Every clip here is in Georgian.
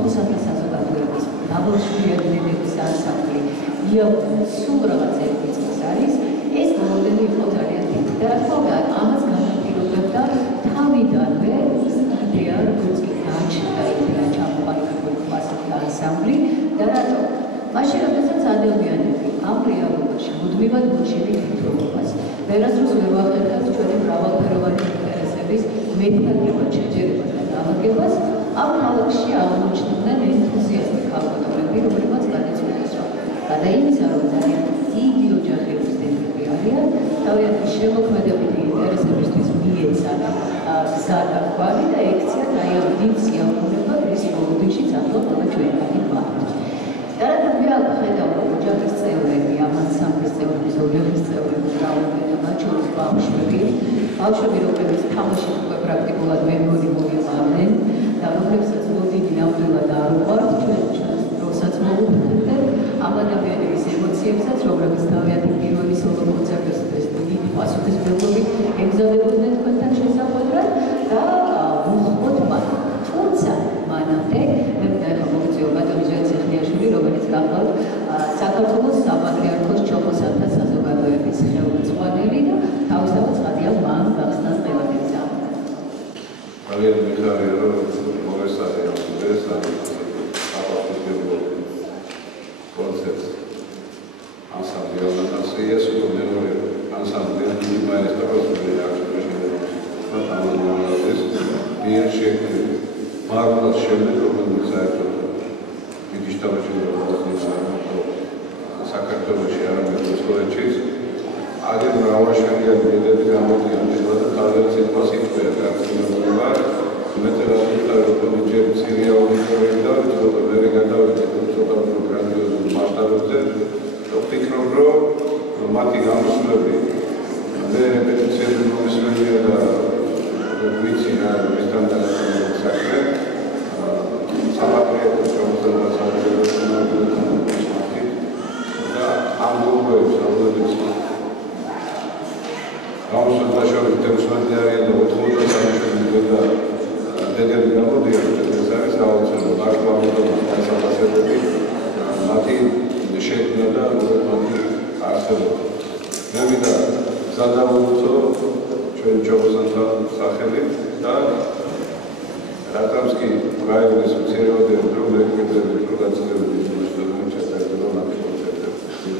ჩოგოსათა საზოგადოების ნაბოშვილების ანსამბლი იავდნენ სულ რაღაც ერთი წლის არის ეს მოდელი იყო ძალიან დიდი და რა ამას განაპირობებდა თავიდანვე იდეა როგორც კი გაჩნდა იდეა ჩამოყალიბებული კლასიკური ანსამბლი და რატო მაშინ როდესაც ადამიანები ამ რეალობაში მუდმივად მოჩვენებენ თვითმფრინავს ვერასდროს ვერ ვახერხებთ ჩვენი მრავალფეროვანი ინტერესების მეთქაგება შეჯერებას და დამაგებას ამ ხალხში აღმოჩნდნენ ენთუზიასტი ქალბატონები რომლებმაც განეცვალეს რომ გადაინიცა რომ ძალიან დიდი ოჯახების დედები არიან თავიანთი შემოქმედებითი ინტერესებისთვის მიეცა გზა და კვალი და ექციათ აი ამ დიდ სიამოვნებად რის მოდიშიც ახლა ყველა ჩვენგანი გვაქვს და რა თქმა უნდა ხედავ რომ ოჯახის წევრები ამ ანსამბლის წევრების ოჯახის წევრები რაოდენობა მათ შორის ბავშვები რომლებიც თამაშით უკვე პრაქტიკულად მე მგონი მოიყვანენ და რომლებსაც მოდინი ნამდვილად არ უყვართ ჩვენ როსაც მოვუხდეთ ამ ადამიანების ემოციებსაც რომლებიც თავიანთი პირველი სოლო კონცერტისთვის დიდი პასუხისმგებლობით ემზადებოდნენ თქვენთან შესახვედრად და ვუხმოთ მათ თუმცა მანამდე მე მინდა მოვიწიო ბატონი ჟეციხლიაშვილი რომელიც გახლავთ საქართველოს საპატრიარქოს ჩოგოსათა საზოგადოების ხელმძღვანელი და თავისთავად ცხადია მან გახსნა დღევანდელი ძალიან მიხარია რომ მოგესწრაფე ეს აპარატური კონცერტს ანსამბლი ორგანიზაციას უყურებელია ანსამბლი მაესტროს და ამავდროულად მიერ შექმნილი მარკოს შემდეგ რომელიც საერთოდ დიდი შტაბში საქართველოში არამედ რუსეთშიც აგერ მრავალშენიანი ბედები გამოდიოდნენ და თავად ციფრას იყვება გაგრძელება მეტალურგია პროდუქცია ცირია აუდიტორია და ცოტა ვერ გადავიდეთ ცოტა პროგრამაზე მასშტაბებზე ვფიქრობ რომ მათი გამოსვლები მე რეპეტიციები მომისმენია და ვიცი რა მესთან საქმე საპატრიარქოს ჩამოსვლას და ამ გუნდებს რომლებიც გამოსვლაში თემსმენდი არიან და 93 და დედები გამოდიან ეს არის აუცილებლად აქტუალურობა დასაბუთებები მათი შექმნა და მათი არსებობა მე მინდა გადავუწო ჩვენი ჩოგოსათა სახელი და რატომს კი გაიგეს უცირეოდენ რომ რეკრუტირებული პროგრამები მოსდევენ ჩატარდება მათ კონცერტებში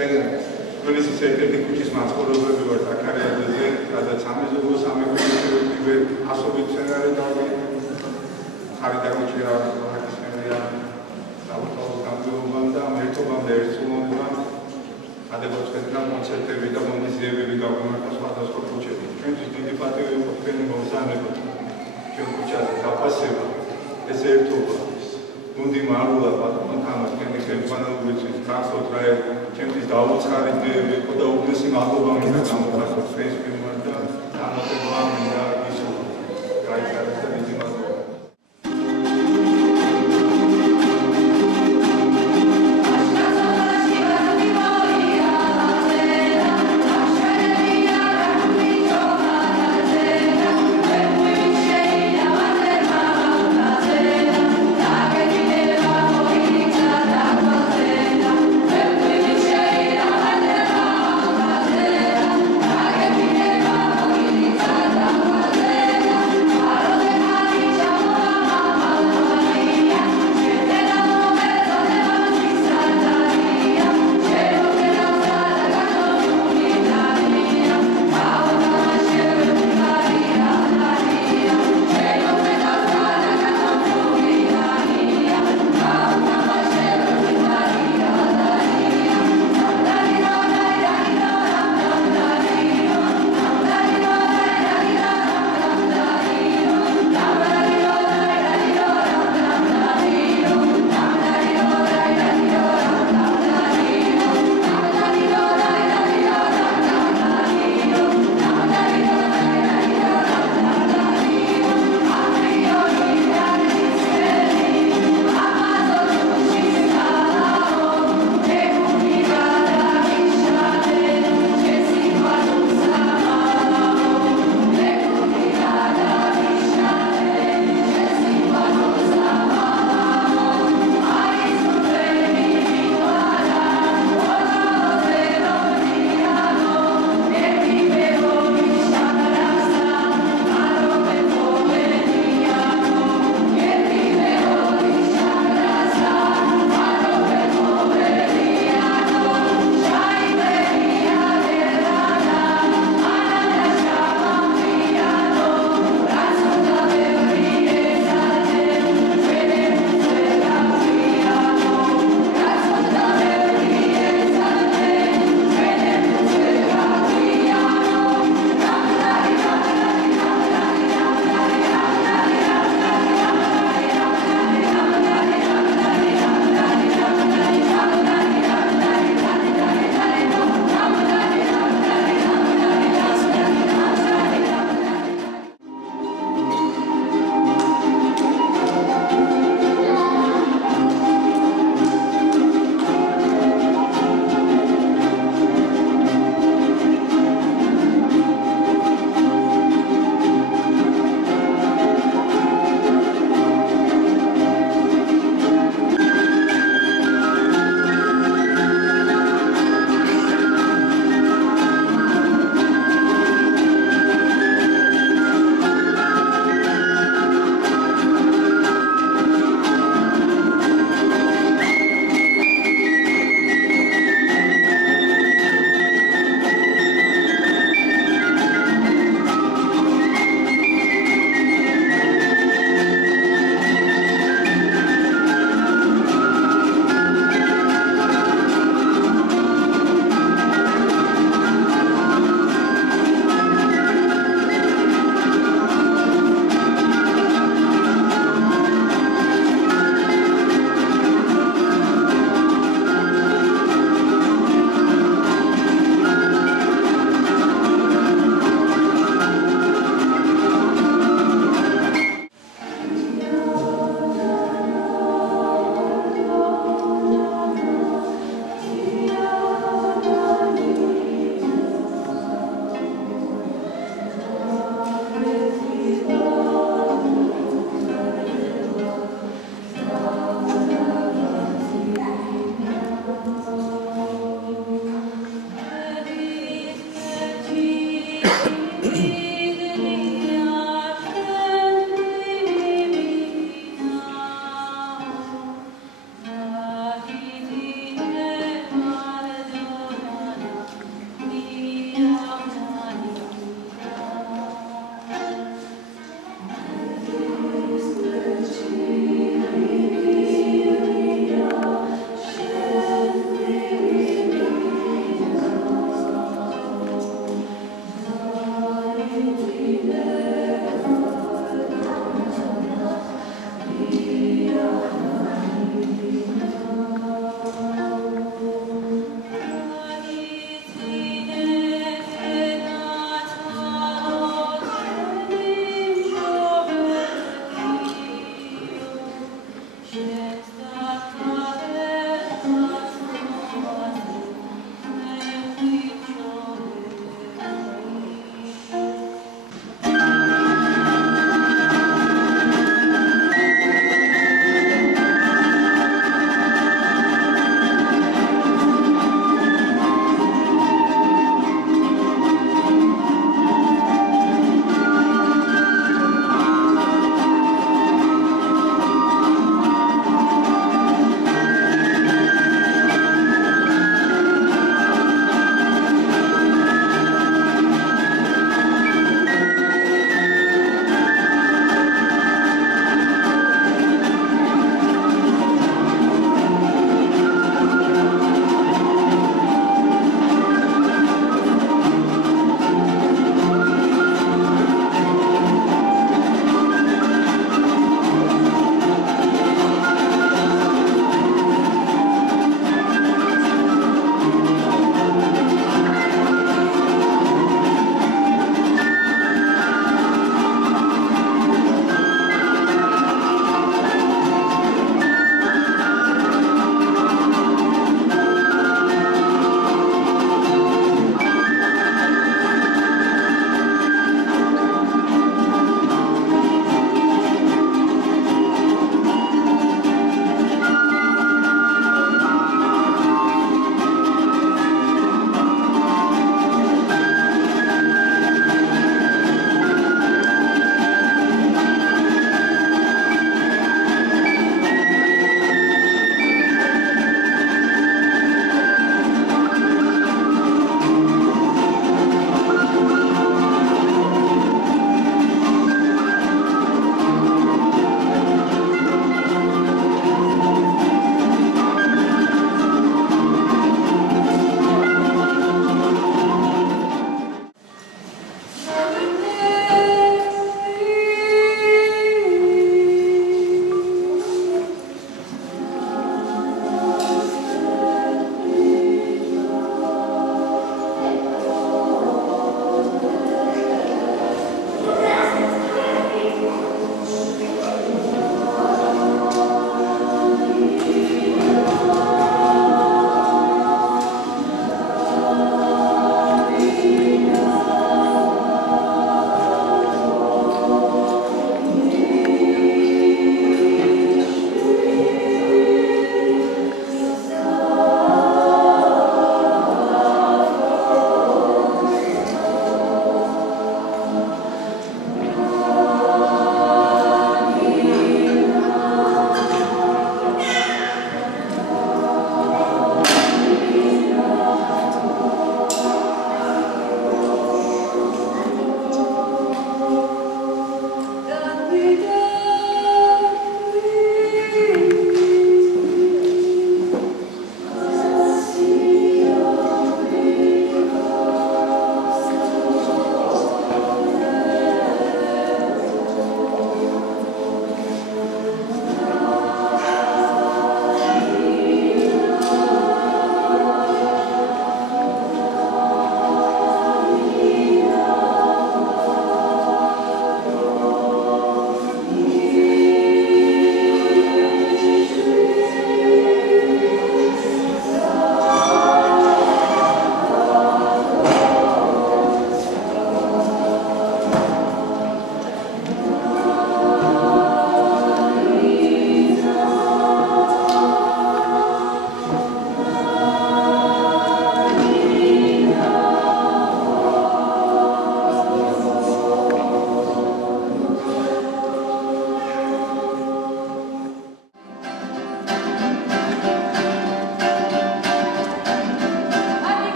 ჩვენ თბილისის ერთ-ერთი ქუჩის მაცხოვრებლები ვართ აქ არაერთხელ, სადაც სამეზობლო სამეფო ასობით მცენარე ხარი დაგუჭირა აქის მერია საბუთაოს გამგეობამ და ერთობამდე ერთსულობამ ადებოց ხეთნა კონცერტები და მონიზიებები გაგვიმართა სხვადასხვა ქუჩებში. ჩვენთვის დიდი პატივი იყო თქვენი მოგზაურობა ჩვენ ქუჩაზე დაფასება ეს ერთობა გუნდი მარულა ბატონთან თქვენი ხელმძღვანელობისთვის გახსოვთ რა ჩემთვის დაუცხარი დღეები იყო და უბნესი მადლობა მინდა გამოგახსოვთ ეს ფილმად და თანატება მინდა ისო გაიჩარეთ და დიდი მადლობა Thank you.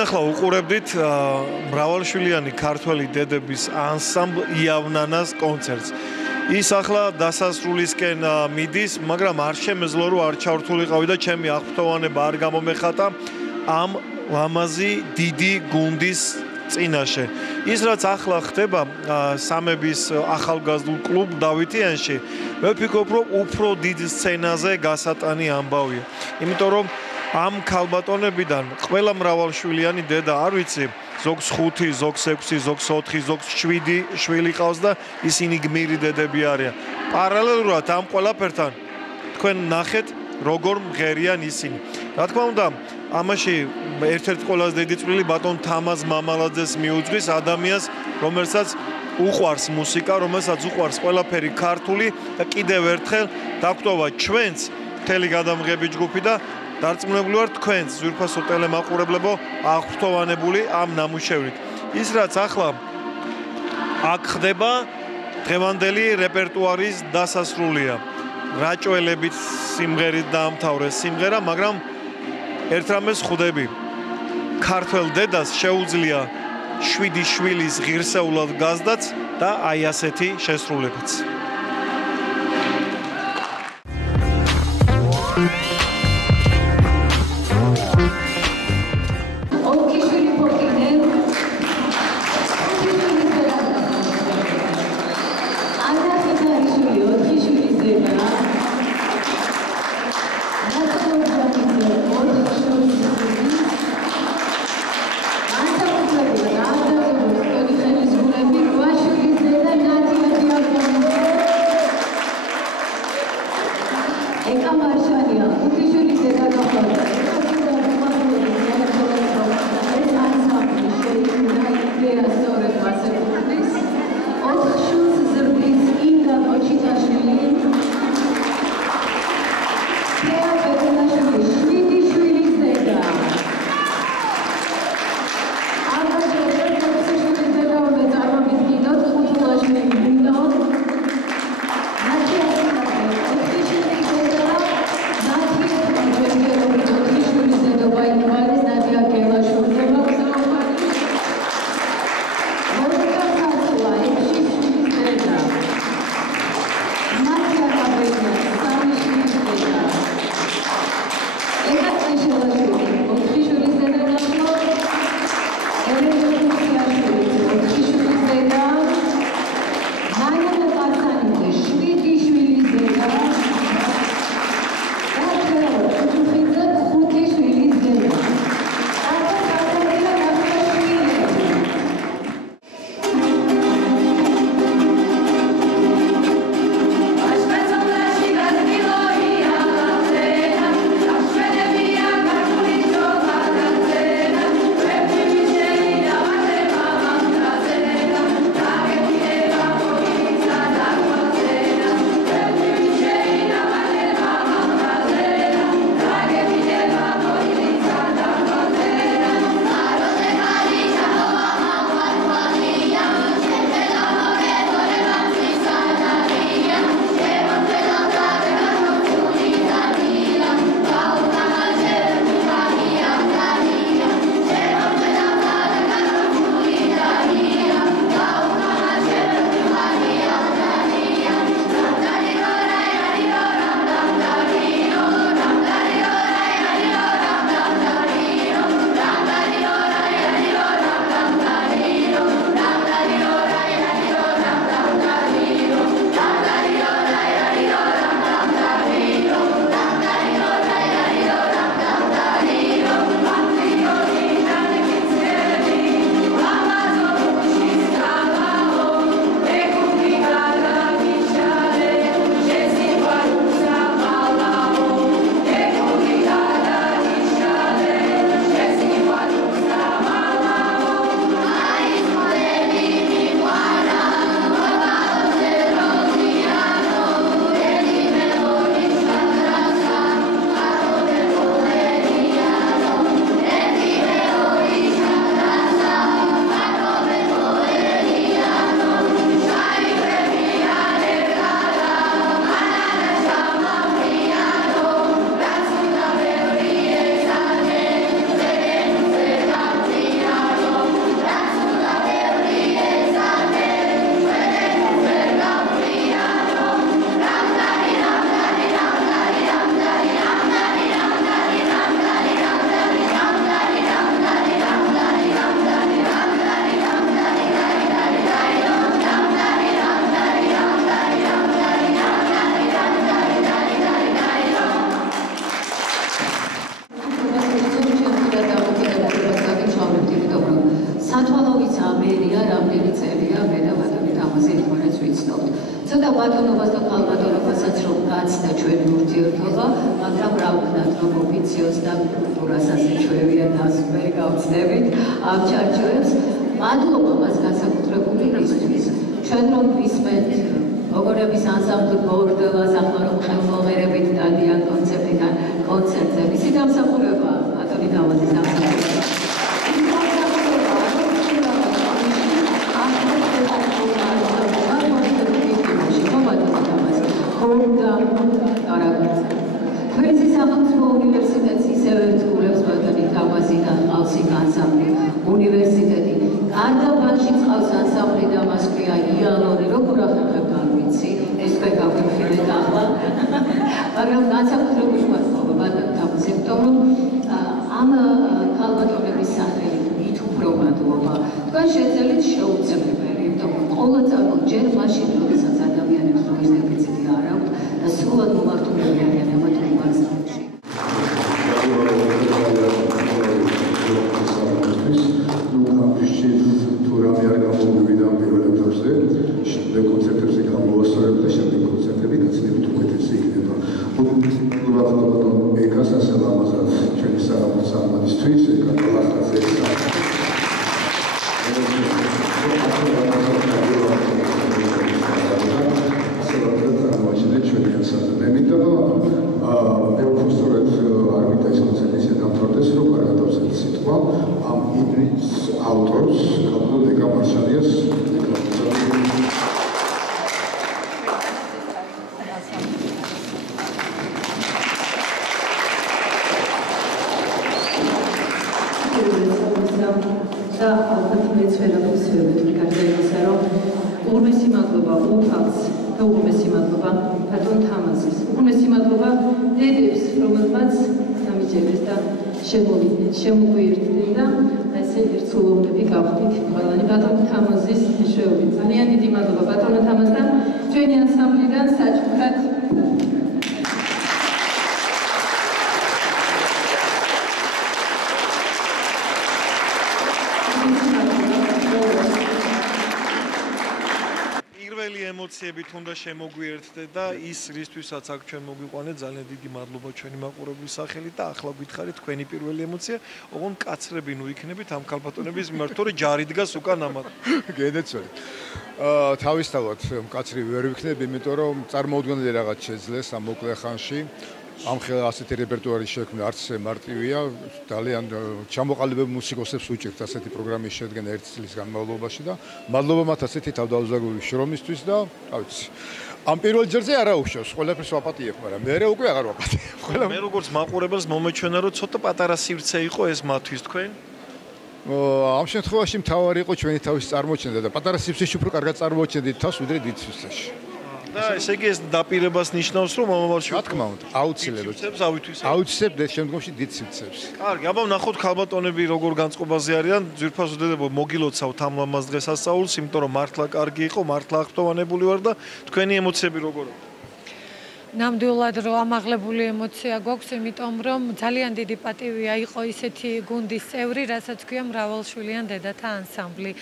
თქვენ ახლა უყურებდით მრავალშვილიანი ქართველი დედების ანსამბლ იავნანას კონცერტს. ის ახლა დასასრულისკენ მიდის, მაგრამ არ შემეძლო რომ არ ჩავრთულიყავი და ჩემი აღფრთოვანება არ გამომეხატა ამ ლამაზი დიდი გუნდის წინაშე. ის რაც ახლა ხდება სამების ახალგაზრდულ კლუბ დავითიანში, მე ვფიქრობ რომ უფრო დიდ სცენაზე გასატანი ამბავია. იმიტომ რომ ამ ქალბატონებიდან ყველა მრავალშვილიანი დედა არ ვიცი, ზოგს 5, ზოგს 6, ზოგს 4, ზოგს 7 შვილი ყავს და ისინი გმირი დედები არიან. პარალელურად ამ ყველაფერთან თქვენ ნახეთ როგორ მღერიან ისინი. რა თქმა უნდა, ამაში ერთ-ერთი ყველაზე დიდი წვლილი ბატონ თამაზ მამალაძეს მიუძღვის ადამიანს, რომელსაც უყვარს მუსიკა, რომელსაც უყვარს ყველაფერი ქართული და კიდევ ერთხელ დაგვტოვა ჩვენც მთელი გადამღები ჯგუფი და დარწმუნებული ვარ თქვენც ძვირფასო ტელემაყურებლებო აღფრთოვანებული ამ ნამუშევრით. ის რაც ახლა აქ ხდება დღევანდელი რეპერტუარის დასასრულია. რაჭველებით სიმღერით დაამთავრეს სიმღერა, მაგრამ ერთ რამეს ხვდები. ქართველ დედას შეუძლია 7 შვილის ღირსეულად გაზდაც და აი ასეთი შესრულებაც. Thank you. გაცდა ჩვენი ურთიერთობა, მაგრამ რა ვქნათ, რომ ოფიციოზ და კულტურას ასე ჩვევიან და ვერ გავწდებით ამ ჩარჩოებს. მადლობა მას განსაკუთრებული რისთვის. ჩვენ რომ ვისმენთ მოგონების ანსამბლ ბორდელას, ახლა რომ ხელმომერებით დადიან კონცერტზე, მისი დამსახურებაა ბატონი დავაძის დამსახურება. Twinsi სახელმწიფო უნივერსიტეტს ისევე რთულებს ბატონი თამაზი და ყავსი ანსამბლი უნივერსიტეტი. გარდაბანში ყავს ანსამბლი და მას ქვია იალონი, როგორ ახერხებთ არ ვიცი, ეს თქვენ გავიხილეთ ახლა. მაგრამ განსაკუთრებული მადლობა ბატონ თამაზი, იმიტომ რომ ამ ქალბატონების სახელით მით უფრო მადლობა. თქვენ შეძლებთ შეუძლებელი, იმიტომ რომ ყველა წარმო ჯერ მაშინ, როდესაც ადამიანებს დროის დეფიციტი არ აქვს და სრულად მომართულები არიან ამ თემასში. შემოგვიერთდნენ და ესე ერთგულოვნები გავხდით ყველანი ბატონ თამაზის მეშვეობით. ძალიან დიდი მადლობა ბატონო თამაზთან, ჩვენი ანსამბლიდან საჩუქრად ემოციებით უნდა შემოგვიერთდეთ და ის რისთვისაც აქ ჩვენ მოგვიყვანეთ ძალიან დიდი მადლობა ჩვენი მაყურებლის სახელით და ახლა გითხარით თქვენი პირველი ემოცია, ოღონდ კაცრები ნუ იქნებით ამ ქალბატონების მიმართ, თორე ჯარი დგას უკან ამათ. გენეცველი. თავისთავად კაცრი ვერ ვიქნები, იმიტომ რომ წარმოუდგენელი რაღაც შეძლეს ამ მოკლე ხანში. ამ ხელა ასეთი რეპერტუარის შექმნა არც მარტივია, ძალიან ჩამოყალიბებულ მუსიკოსებს უჭირთ ასეთი პროგრამის შედგენა 1 წლის განმავლობაში და მადლობა მათ ასეთი თავდაუზაგური შრომისთვის და რა ვიცი. ამ პირველ ჯერზე არა უშავს, ყველაფერს ვაპატიებ, მაგრამ მე უკვე აღარ ვაპატიებ. მე როგორც მაყურებელს მომეჩვენა, რომ ცოტა პატარა სივრცე იყო ეს მათთვის თქვენ? ამ შემთხვევაში მთავარი იყო ჩვენი თავის წარმოჩენა და პატარა სივრცეში უფრო კარგად წარმოჩენდით თავს, ვიდრე დიდ სივრცეში. და ესე იგი ეს დაპირებას ნიშნავს, რომ მომავალში რა თქმა უნდა, აუცილებლად. აუცილებლად ეს შემდგომში დიდ სივრცეებს. კარგი, აბა ვნახოთ ქალბატონები როგორ განწყობაზე არიან. ძვირფას ვდედებო მოგილოცავთ ამ ლამაზ დღესასწაულს, იმიტომ რომ მართლა კარგი იყო, მართლა აღფრთოვანებული ვარ და თქვენი ემოციები როგორია? ნამდვილად რომ ამაღლებული ემოცია გვაქვს, იმიტომ რომ ძალიან დიდი პატივია იყო ისეთი გუნდის წევრი, რასაც ქვია მრავალშვილიან დედათა ანსამბლი.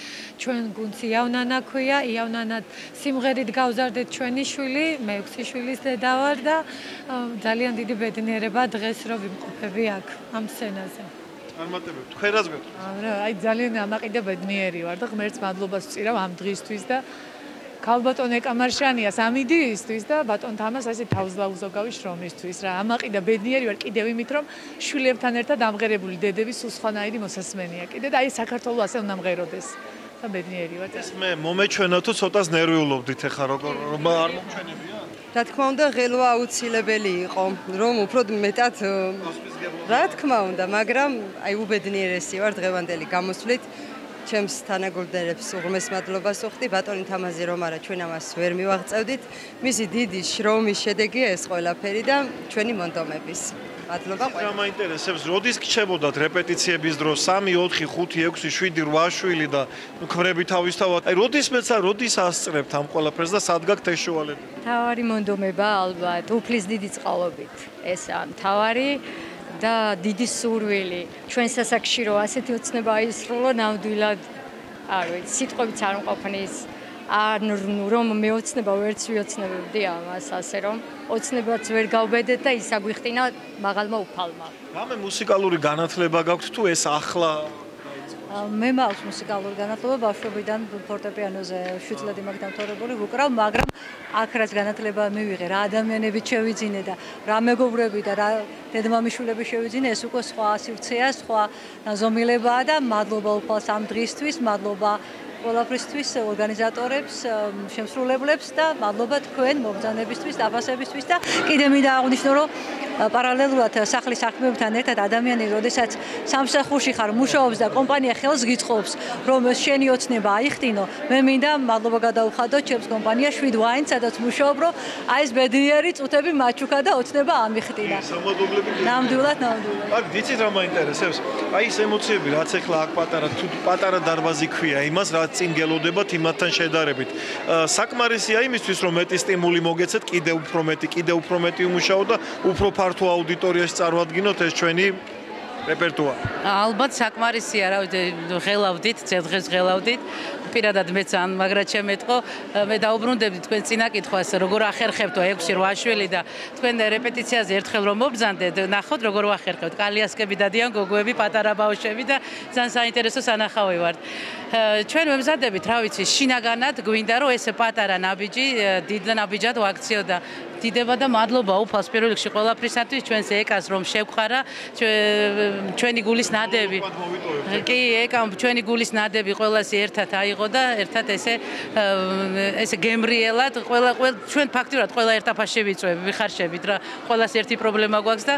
ჩვენ გუნდს იავნანა ქვია, იავნანად სიმღერით გავზარდეთ ჩვენი შვილი, მე 6 შვილის დედა ვარ და ძალიან დიდი ბედნიერება დღეს რომ ვიმყოფები აქ ამ სცენაზე. წარმატებები. თქვენ რაც გეტყვით? აი ძალიან ამაყიდა ბედნიერი ვარ და ღმერთს მადლობას ვწირავ ამ დღისთვის და ქალბატონ ეკამარშანიას ამ იდეისთვის და ბატონ თამას ასე თავზლაუზოგავი შრომისთვის რა. ამაყიდა ბედნიერი ვარ კიდევ იმით რომ შვილებთან ერთად ამღერებული დედები სულ სხვანაირი მოსასმენია კიდე და აი საქართველოს ასე უნდა მღეროდეს და ბედნიერი ვარ. ეს მე მომეჩვენა თუ ცოტას ნერვიულობდით ახლა როგორ არ მომჩვენებია? რა თქმა უნდა ღელვა აუცილებელი იყო რომ უფრო მეტად რა თქმა უნდა, მაგრამ აი უბედნიერესი ვარ დღევანდელი გამოსვლით. ჩემს თანაგუნდელებს უღრმეს მადლობას ვუხდი, ბატონი თამაზი რომ არა ჩვენ ამას ვერ მივაღწევდით. მისი დიდი შრომის შედეგია ეს ყველაფერი და ჩვენი მონდომების. მადლობა ყველას. რა მაინტერესებს, როდის გრჩებოდათ რეპეტიციების დროს 3, 4, 5, 6, 7, 8 შვილი და ქმრები თავისთავად. აი როდის მეცა, როდის ასწრებთ ამ ყველაფერს და სად გაქვთ ეშუალები? თავარი მონდომება ალბათ, უფლის დიდი წყალობით. ესაა თავარი და დიდი სურვილი ჩვენ სასაკში რომ ასეთი ოცნება აისრულო ნამდვილად არ ვიცი სიტყვებიც არ მყოფნის რომ მეოცნება ვერც ვიოცნებებდი ამას, ასე რომ ოცნებაც ვერ გავბედეთ და ის აგვიხტინა მაღალმა უფალმა. რამე მუსიკალური განათლება გაქვთ თუ ეს ახლა მე მაქვს მუსიკალური განათლება, ბავშვობიდან ფორტეპიანოზე 7 წლები მაქვს დამთავრებული, ვუკრავ, მაგრამ აქ რაც განათლება მივიღე, რა ადამიანები შევიძინე და რა მეგობრები და რა დედმამიშვილები შევიძინე, ეს უკვე სხვა სივრცეა, სხვა ზომილებაა და მადლობა უფალს ამ დღისთვის, მადლობა ყველაფრისთვის, ორგანიზატორებს, შემსრულებლებს და მადლობა თქვენ მობრძანებისთვის, დაფასებისთვის და კიდე მინდა აღვნიშნო, რომ პარალელურად სახლის საქმეებთან ერთად ადამიანი, როდესაც სამსახურში ხარ, მუშაობს და კომპანია ხელს გიწყობს, რომ შენი ოცნება აიხტინო, მე მინდა მადლობა გადაუხადო ჩემს კომპანიას 7 ვაინს, სადაც მუშაობ, რომ აი ეს ბედნიერი წუთები მაჩუქა და ოცნება ამიხტინა. ნამდვილად. აქ დიცით რა მაინტერესებს? აი ეს ემოციები, რაც ახლა აქ პატარა დარბაზი ქვია, იმას რაც წინ გელოდებათ იმათთან შედარებით. საკმარისია იმისთვის, რომ მეტი სტიმული მოგეცეთ, კიდევ უფრო მეტი უმუშაო და უფრო ფართო აუდიტორიაში წარმოადგინოთ ეს ჩვენი რეპერტუარი. ალბათ საკმარისია, რა ვიცი, ღელავდით, დღეს ღელავდით. პირადად მეც ან მაგრად შემეთყო, მე დაუბრუნდებდი თქვენ წინაკითხვას, როგორ ახერხებთ 6-8 შვილი და თქვენ რეპეტიციაზე ერთხელ რომ მობრძანდეთ, ნახოთ როგორ ვახერხებთ. კალიასკები დადიან გოგოები, პატარა ბავშვები და ძალიან საინტერესო სანახავი ვართ. ჩვენ ვემზადებით, რა ვიცი, შინაგანად გვინდა რომ ეს პატარა ნაბიჯი დიდ ნაბიჯად ვაქციო და დიდება და მადლობა უფალს პირველ რიგში ყველაფრისათვის ჩვენს ეკას რომ შევხარა ჩვენი გულის ნადები. კი, ეკამ ჩვენი გულის ნადები ყველასი ერთად აიღო და ერთად ესე გემრიელად ყველა ჩვენ ფაქტიურად ყველა ერთ აფასში ვიხარშებით რა ყველას ერთი პრობლემა გვაქვს და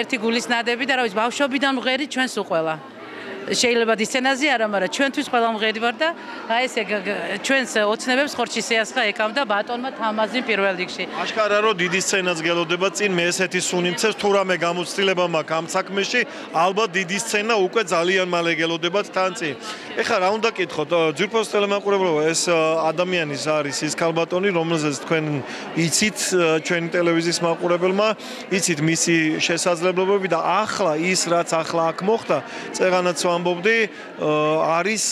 ერთი გულის ნადები და რა ვიცი ბავშვობიდან მღერი ჩვენს უყველა. შეიძლება დისცენაზე არა, მაგრამ ჩვენთვის ყველა მღერი ვარ და აი ესე ჩვენს ოცნებებს ხორჩი სიასხა ეკამ და ბატონმა თამაზინ პირველ რიგში. აშკარა რომ დიდი სცენაც გელოდება წინ მე ესეთი სუნი მცეს თუ რამე გამოცდილება მაქვს ამ საქმეში, ალბათ დიდი სცენა უკვე ძალიან მალე გელოდებათ თან წინ. ეხლა რა უნდა გითხოთ, ძვირფას ტელემაყურებლობა ეს ადამიანის არის ის ქალბატონი, რომელზეც თქვენ იცით ჩვენი ტელევიზიის მაყურებელმა, იცით მისი შესაძლებლობები და ახლა ის რაც ახლა აქ მოხდა, წეღანაც ამბობდი, არის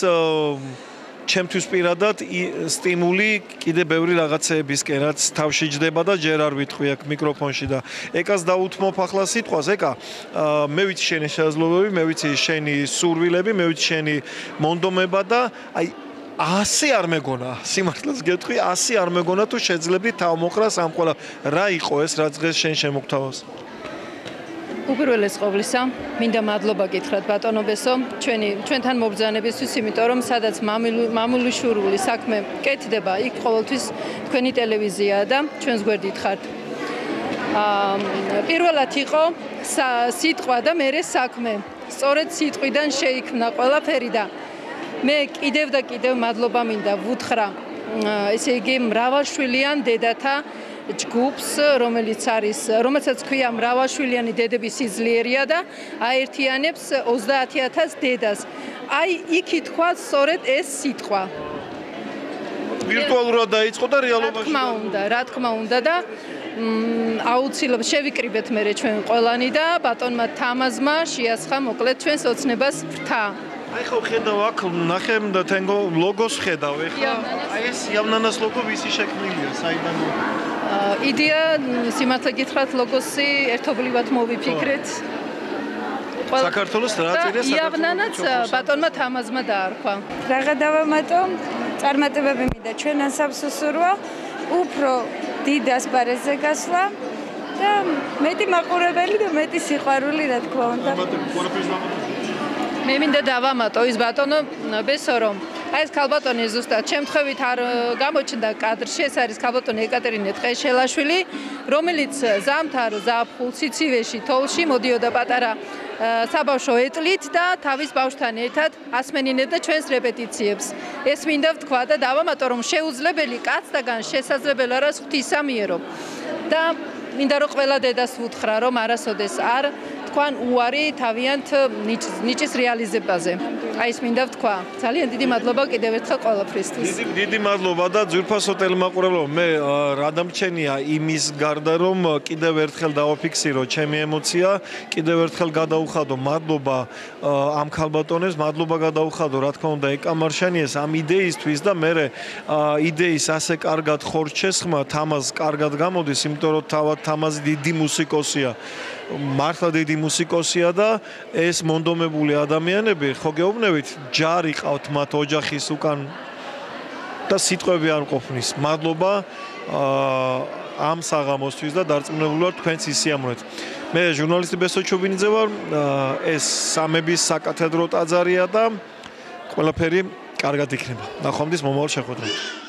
ჩემთვის პირადად სტიმული კიდე ბევრი რაღაცეებისკენ, რაც თავში ჯდება და ჯერ არ ვიტყვი აქ მიკროფონში და ეკას დაუთმობ ახლა სიტყვას, ეკა, მე ვიცი შენი შესაძლებლობები, მე ვიცი შენი სურვილები, მე ვიცი შენი მონდომება და აი 100 არ მეგონა, სიმართლეს გეტყვი, 100 არ მეგონა თუ შეძლებდი თავმოყრას ამ ყველა რა იყო ეს რაც დღეს შენ შემოგთავაზ? უპირველეს ყოვლისა, მინდა მადლობა გითხრათ ბატონობესო, ჩვენთან მობრძანებისთვის, იმიტომ რომ სადაც მამულიშურული საქმე კეთდება, იქ ყოველთვის თქვენი ტელევიზია და ჩვენს გვერდით ხართ. პირველად იყო სიტყვა და მერე საქმე. სწორედ სიტყვიდან შეიქმნა ყველაფერი და მე კიდევ და კიდევ მადლობა მინდა ვუთხრა, ესე იგი მრავალშვილიან დედათა ჯგუფს, რომელსაც ქვია მრავალშვილიანი დედების სიძლიერია და აერთიანებს 30,000 დედას. აი, იქ ითქვა სწორედ ეს სიტყვა. ვირტუალურად დაიწყო და რეალობაში. რა თქმა უნდა და აუცილებლად შევიკრიბეთ მე ჩვენ ყველანი და ბატონმა თამაზმა შეასხა მოკლედ ჩვენს ოცნებას ვრთა. აი ხო ხედავ აქ ნახე და თენგო ლოგოს ხედავ ეხლა. აი ეს იავნანას ლოგო ვისი შექმნილია, საიდან? იდეა სიმართლე გითხრათ ლოგოსი ერთობლივად მოვიფიქრეთ. საქართველოს რა წირია საქართველოს? იავნანაც ბატონმა თამაზმა დაარქვა. რაღა დავამატო, წარმატებები მინდა ჩვენ ანსამბლსურვა, უფრო დიდ ასპარეზზე გასვლა და მეტი მაყურებელი და მეტი სიყვარული რა თქმა უნდა. მე მინდა დავამატო ის ბატონო ბესო რომ აი ეს ქალბატონი ზუსტად შემთხვევით არ გამოჩნდა კადრში, ეს არის ქალბატონი ეკატერინე ტყეშელაშვილი, რომელიც ზამთარ ზაფხულ სიცივეში თოლში მოდიოდა პატარა საბავშვო ეტლით და თავის ბავშვთან ერთად ასმენინებდა ჩვენს რეპეტიციებს. ეს მინდა ვთქვა და დავამატო რომ შეუძლებელი კაცთაგან შესაძლებელი არის ღვთისამიერო. და მინდა რომ ყველა დედას ვუთხრა რომ არასოდეს არ თქვან უარი თავიანთ ნიჭის რეალიზებაზე. აი ეს მინდა ვთქვა. ძალიან დიდი მადლობა კიდევ ერთხელ ყველაფრისთვის. დიდი მადლობა და ძვირფასო ტელემაყურებელო, მე რა დამჩენია იმის გარდა რომ კიდევ ერთხელ დავაფიქსირო ჩემი ემოცია, კიდევ ერთხელ გადაუხადო მადლობა ამ ქალბატონებს, მადლობა გადაუხადო რა თქმა უნდა ეკამარშანიეს ამ იდეისთვის და მე იდეის ასე კარგად ხორჩესხმა თამაზ კარგად გამოდის, იმიტომ რომ თავად თამაზი დიდი მუსიკოსია. მართლა დიდი მუსიკოსია და ეს მონდომებული ადამიანები ხო გეუბნებით ჯარი ყავთ მათ ოჯახის უკან და სიტყვები არ ყოფნის. მადლობა ამ საღამოსთვის და დარწმუნებული ვარ თქვენც ისიამოვნეთ. მე ჟურნალისტი ბესო ჩუბინიძე ვარ, ეს სამების საკათედრო ტაძარია და ყველაფერი კარგად იქნება. ნახვამდის მომავალ შეხვედრამდე.